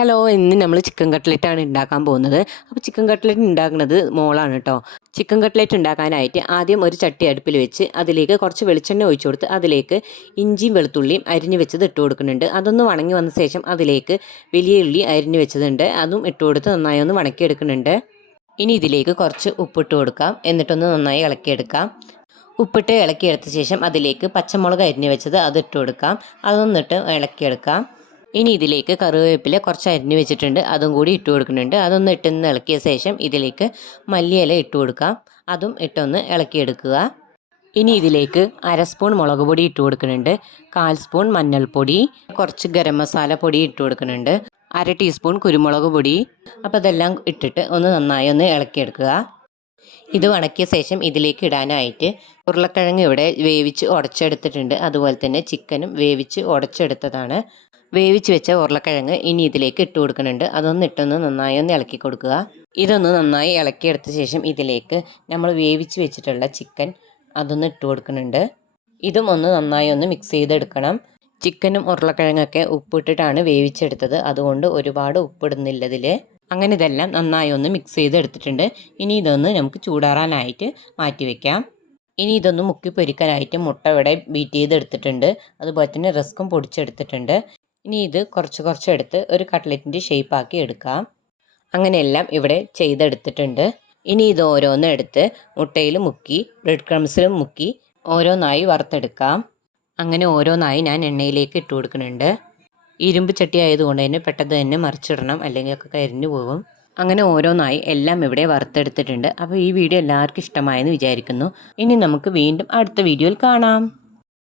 Hello, ഇന്ന് നമ്മൾ chicken കട്ട്ലറ്റാണ് ഉണ്ടാക്കാൻ പോകുന്നത്. അപ്പോൾ ചിക്കൻ കട്ട്ലറ്റ് ഉണ്ടാക്കുന്നത് മോളാണ് കേട്ടോ. ചിക്കൻ കട്ട്ലറ്റ് ഉണ്ടാക്കാനായിട്ട് ആദ്യം ഒരു ചട്ടി അടുപ്പിൽ വെച്ച് അതിലേക്ക് കുറച്ച് വെളിച്ചെണ്ണ ഒഴിച്ചു കൊടുത്ത് അതിലേക്ക് ഇഞ്ചിയും വെളുത്തുള്ളിയും അരിഞ്ഞു വെച്ചത് ഇട്ട് കൊടുക്കുന്നുണ്ട്. അതൊന്ന് വണങ്ങി വന്ന ശേഷം അതിലേക്ക് വലിയ ഉള്ളി അരിഞ്ഞു വെച്ചതുണ്ട്, അതും ഇട്ട് കൊടുത്ത് നന്നായി ഒന്ന് വണക്കിയെടുക്കുന്നുണ്ട്. ഇനി ഇതിലേക്ക് കുറച്ച് ഉപ്പിട്ട് കൊടുക്കാം, എന്നിട്ടൊന്ന് നന്നായി ഇളക്കിയെടുക്കാം. ഉപ്പിട്ട് ഇളക്കിയെടുത്ത ശേഷം അതിലേക്ക് പച്ചമുളക് അരിഞ്ഞു വെച്ചത് അത് ഇട്ട് കൊടുക്കാം, അതൊന്നിട്ട് ഇളക്കിയെടുക്കാം. ഇനി ഇതിലേക്ക് കറിവേപ്പില കുറച്ച് അരിഞ്ഞു വെച്ചിട്ടുണ്ട്, അതും കൂടി ഇട്ട് കൊടുക്കുന്നുണ്ട്. അതൊന്ന് ഇട്ടൊന്ന് ഇളക്കിയ ശേഷം ഇതിലേക്ക് മല്ലിയില ഇട്ട് കൊടുക്കാം, അതും ഇട്ടൊന്ന് ഇളക്കിയെടുക്കുക. ഇനി ഇതിലേക്ക് അര സ്പൂൺ മുളക് പൊടി ഇട്ട് കൊടുക്കുന്നുണ്ട്, 1/4 സ്പൂൺ മഞ്ഞൾപ്പൊടി, കുറച്ച് ഗരം മസാല പൊടി ഇട്ട് കൊടുക്കുന്നുണ്ട്, അര ടീസ്പൂൺ കുരുമുളക് പൊടി. അപ്പോൾ ഇതെല്ലാം ഇട്ടിട്ട് ഒന്ന് നന്നായി ഒന്ന് ഇളക്കിയെടുക്കുക. ഇത് വണക്കിയ ശേഷം ഇതിലേക്ക് ഇടാനായിട്ട് ഉരുളക്കിഴങ്ങ് ഇവിടെ വേവിച്ച് ഉടച്ചെടുത്തിട്ടുണ്ട്, അതുപോലെ തന്നെ ചിക്കനും വേവിച്ച് ഉടച്ചെടുത്തതാണ്. വേവിച്ച് വെച്ച ഉരുളക്കിഴങ്ങ് ഇനി ഇതിലേക്ക് ഇട്ട് കൊടുക്കുന്നുണ്ട്, അതൊന്ന് ഇട്ടൊന്ന് നന്നായി ഒന്ന് ഇളക്കി കൊടുക്കുക. ഇതൊന്ന് നന്നായി ഇളക്കിയെടുത്ത ശേഷം ഇതിലേക്ക് നമ്മൾ വേവിച്ച് വെച്ചിട്ടുള്ള ചിക്കൻ അതൊന്ന് ഇട്ട് കൊടുക്കുന്നുണ്ട്. ഇതും ഒന്ന് നന്നായി ഒന്ന് മിക്സ് ചെയ്തെടുക്കണം. ചിക്കനും ഉരുളക്കിഴങ്ങൊക്കെ ഉപ്പിട്ടിട്ടാണ് വേവിച്ചെടുത്തത്, അതുകൊണ്ട് ഒരുപാട് ഉപ്പിടുന്നില്ല ഇതിൽ. അങ്ങനെ ഇതെല്ലാം നന്നായി ഒന്ന് മിക്സ് ചെയ്തെടുത്തിട്ടുണ്ട്. ഇനി ഇതൊന്ന് നമുക്ക് ചൂടാറാനായിട്ട് മാറ്റി വയ്ക്കാം. ഇനി ഇതൊന്ന് മുക്കി പൊരിക്കാനായിട്ട് മുട്ട ഇവിടെ ബീറ്റ് ചെയ്തെടുത്തിട്ടുണ്ട്, അതുപോലെ തന്നെ റസ്ക്കും പൊടിച്ചെടുത്തിട്ടുണ്ട്. ഇനി ഇത് കുറച്ച് കുറച്ചെടുത്ത് ഒരു കട്ട്ലറ്റിൻ്റെ ഷേപ്പാക്കി എടുക്കാം. അങ്ങനെയെല്ലാം ഇവിടെ ചെയ്തെടുത്തിട്ടുണ്ട്. ഇനി ഇത് ഓരോന്നും എടുത്ത് മുട്ടയിൽ മുക്കി ബ്രെഡ് ക്രംസിലും മുക്കി ഓരോന്നായി വറുത്തെടുക്കാം. അങ്ങനെ ഓരോന്നായി ഞാൻ എണ്ണയിലേക്ക് ഇട്ട് കൊടുക്കുന്നുണ്ട്. ഇരുമ്പ് ചട്ടി ആയതുകൊണ്ട് തന്നെ പെട്ടെന്ന് തന്നെ മറിച്ചിടണം, അല്ലെങ്കിൽ ഒക്കെ കരിഞ്ഞു പോകും. അങ്ങനെ ഓരോന്നായി എല്ലാം ഇവിടെ വറുത്തെടുത്തിട്ടുണ്ട്. അപ്പോൾ ഈ വീഡിയോ എല്ലാവർക്കും ഇഷ്ടമായെന്ന് വിചാരിക്കുന്നു. ഇനി നമുക്ക് വീണ്ടും അടുത്ത വീഡിയോയിൽ കാണാം.